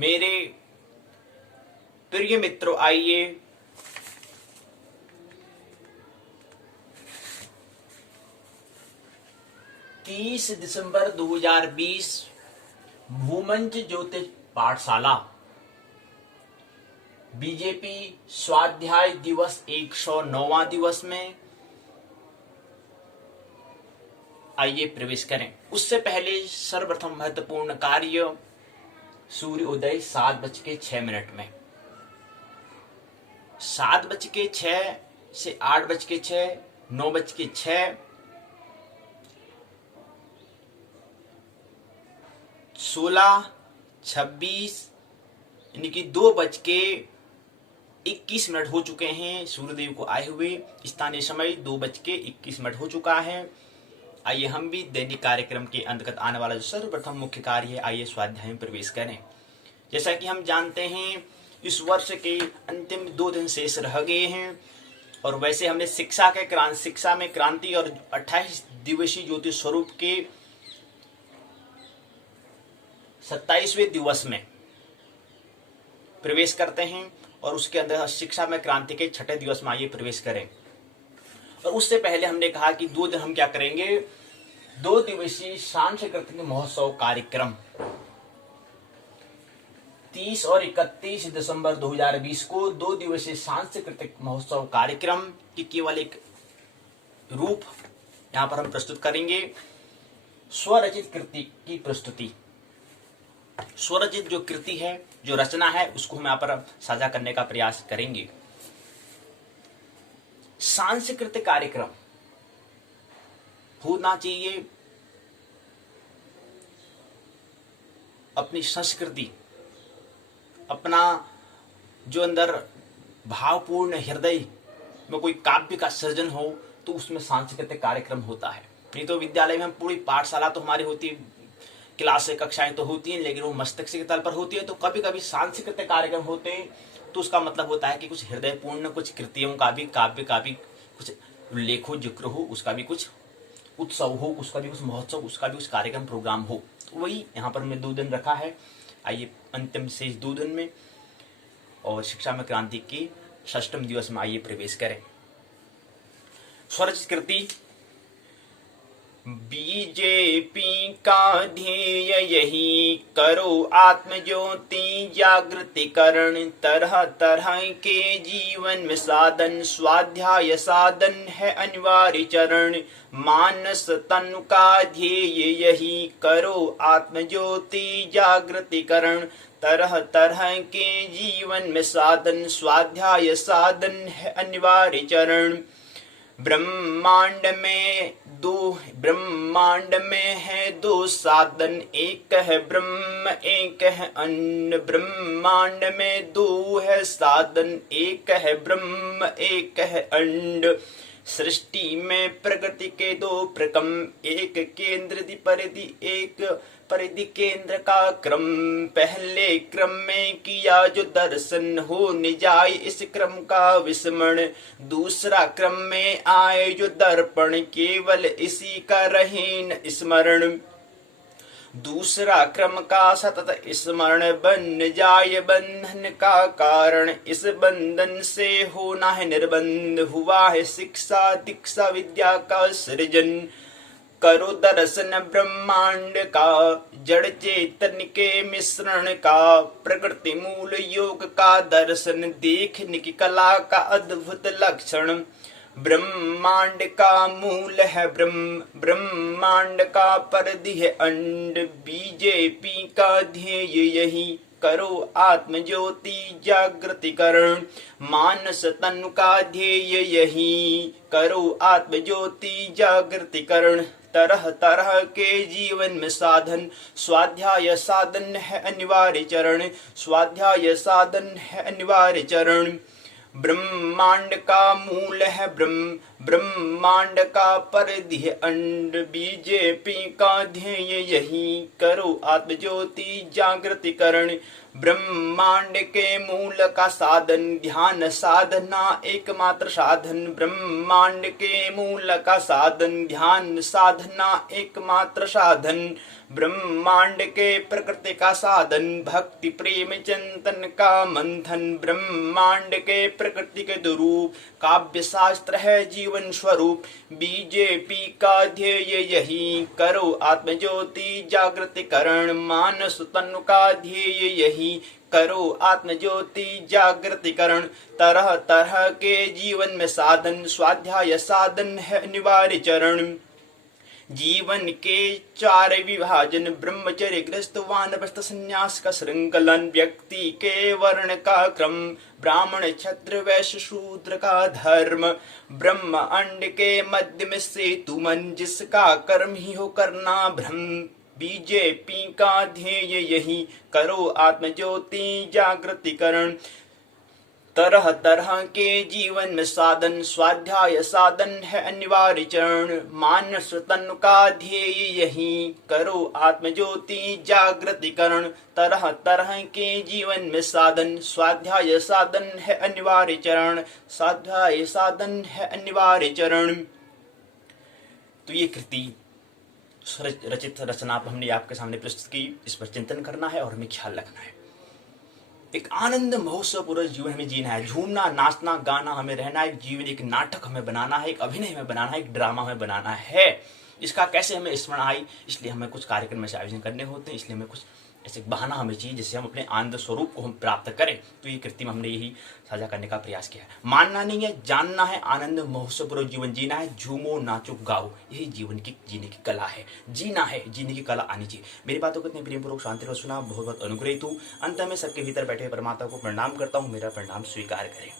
मेरे प्रिय मित्रों, आइए तीस दिसंबर 2020 भूमंच ज्योतिष पाठशाला बीजेपी स्वाध्याय दिवस 109वां दिवस में आइए प्रवेश करें। उससे पहले सर्वप्रथम महत्वपूर्ण कार्य सूर्योदय 7:06 में, 7:06 से 8:06, 9:06, 16, 26 यानी कि 2:21 हो चुके हैं सूर्यदेव को आए हुए। स्थानीय समय 2:21 हो चुका है। आइए हम भी दैनिक कार्यक्रम के अंतर्गत आने वाला जो सर्वप्रथम मुख्य कार्य है, आइए स्वाध्याय में प्रवेश करें। जैसा कि हम जानते हैं इस वर्ष के अंतिम 2 दिन शेष रह गए हैं और वैसे हमने शिक्षा में क्रांति और 28 दिवसीय ज्योतिष स्वरूप के 27वें दिवस में प्रवेश करते हैं और उसके अंदर शिक्षा में क्रांति के 6ठे दिवस में आइए प्रवेश करें। और उससे पहले हमने कहा कि 2 दिन हम क्या करेंगे, 2 दिवसीय सांस्कृतिक महोत्सव कार्यक्रम 30 और 31 दिसंबर 2020 को 2 दिवसीय सांस्कृतिक महोत्सव कार्यक्रम की केवल एक रूप यहां पर हम प्रस्तुत करेंगे। स्वरचित कृति की प्रस्तुति, स्वरचित जो कृति है, जो रचना है, उसको हम यहां पर साझा करने का प्रयास करेंगे। सांस्कृतिक कार्यक्रम होना चाहिए अपनी संस्कृति, अपना जो अंदर भावपूर्ण हृदय में कोई काव्य का सृजन हो तो उसमें सांस्कृतिक कार्यक्रम होता है। नहीं तो विद्यालय में हम पूरी पाठशाला तो हमारी होती है, क्लासें कक्षाएं तो होती हैं, लेकिन वो मस्तिष्क के तल पर होती है। तो कभी कभी सांस्कृतिक कार्यक्रम होते हैं तो उसका मतलब होता है कि कुछ हृदयपूर्ण कुछ कृतियों का भी, काव्य का भी कुछ लेखो जिक्र हो, उसका भी कुछ उत्सव हो, उसका भी कुछ महोत्सव, उसका भी कुछ कार्यक्रम प्रोग्राम हो। तो वही यहाँ पर हमने 2 दिन रखा है। आइए अंतिम शेष 2 दिन में और शिक्षा में क्रांति के 6ठम दिवस में आइए प्रवेश करें। स्वरचित कृति। बीजेपी का ध्येय यही, करो आत्मज्योति जागृतिकरण, तरह तरह के जीवन में साधन, स्वाध्याय साधन है अनिवार्य चरण, मानस तनु का ध्येय यही, करो आत्मज्योति जागृतिकरण, तरह तरह के जीवन में साधन, स्वाध्याय साधन है अनिवार्य चरण। ब्रह्मांड में है 2 साधन, एक है ब्रह्म एक है अन्न। ब्रह्मांड में 2 है साधन, एक है ब्रह्म एक है अन्न। सृष्टि में प्रकृति के 2 प्रकम, एक केंद्र दी परिधि, एक परिधि केंद्र का क्रम। पहले क्रम में किया जो दर्शन, हो न जाए इस क्रम का विस्मरण। दूसरा क्रम में आए जो दर्पण, केवल इसी का रहे न स्मरण। दूसरा क्रम का सतत स्मरण, बन जाए बंधन का कारण। इस बंधन से होना है निर्बंध, हुआ है शिक्षा दीक्षा विद्या का सृजन। करो दर्शन ब्रह्मांड का, जड़ चेतन के मिश्रण का। प्रकृति मूल योग का दर्शन, देखने की कला का अद्भुत लक्षण। ब्रह्मांड का मूल है ब्रह्म, ब्रह्मांड का परिधि है अंड। बीजेपी का ध्येय यही, करो आत्मज्योति जागृतिकरण, मानस तनु का ध्येय यही, करो आत्मज्योति जागृतिकरण। तरह तरह के जीवन में साधन, स्वाध्याय साधन है अनिवार्य चरण, स्वाध्याय साधन है अनिवार्य चरण। ब्रह्मांड का मूल है ब्रह्म, ब्रह्मांड का परिधि है अंड, बीजेपी का ध्येय यही, करो आत्मज्योति जागृतिकरण। ब्रह्मांड के मूल का साधन ध्यान साधना एकमात्र साधन, ब्रह्मांड के मूल का साधन ध्यान साधना एकमात्र साधन। ब्रह्मांड के प्रकृति का साधन भक्ति प्रेम चिंतन का मंथन, ब्रह्मांड के प्रकृति के दुरूप काव्य शास्त्र है जीवन स्वरूप। बीजेपी का ध्येय यही, करो आत्मज्योति जागृतिकरण। मानस तनु का ध्येय यही, करो आत्मज्योति जागृतिकरण। तरह तरह के जीवन में साधन स्वाध्याय साधन है अनिवार्य चरण। जीवन के चार विभाजन ब्रह्मचर्य गृहस्थ वानप्रस्थ संन्यास का श्रृंखलन, व्यक्ति के वर्ण का क्रम ब्राह्मण क्षत्रिय वैश्य शूद्र का धर्म, ब्रह्म अंड के मध्य में सेतु मन जिसका कर्म ही हो करना भ्रम। बीजेपी का ध्येय यही, करो आत्मज्योति जागृतिकरण। तरह तरह के जीवन में साधन स्वाध्याय साधन है अनिवार्य चरण। मानस तन का ध्येय यही, करो आत्मज्योति जागृतिकरण। तरह तरह के जीवन में साधन स्वाध्याय साधन है अनिवार्य चरण, स्वाध्याय साधन है अनिवार्य चरण। तो ये कृति रचित रचना हमने आपके सामने प्रस्तुत की, इस पर चिंतन करना है और हमें ख्याल रखना है। एक आनंद महोत्सव पूरा जीवन हमें जीना है, झूमना नाचना गाना हमें रहना है। एक जीवन एक नाटक हमें बनाना है, एक अभिनय हमें बनाना है, एक ड्रामा हमें बनाना है। इसका कैसे हमें स्मरण आई, इसलिए हमें कुछ कार्यक्रम ऐसे आयोजन करने होते हैं, इसलिए हमें कुछ ऐसे बहाना हमें चाहिए जिससे हम अपने आनंद स्वरूप को हम प्राप्त करें। तो ये कृति में हमने यही साझा करने का प्रयास किया है। मानना नहीं है, जानना है, आनंद महोत्सव पूरा जीवन जीना है। झूमो नाचो गाओ, यही जीवन की जीने की कला है। जीना है, जीने की कला आनी चाहिए। मेरी बातों को इतने प्रेमपूर्वक शांति से सुना, बहुत बहुत अनुग्रहित हूँ। अंत में सबके भीतर बैठे परमात्मा को प्रणाम करता हूँ, मेरा प्रणाम स्वीकार करें।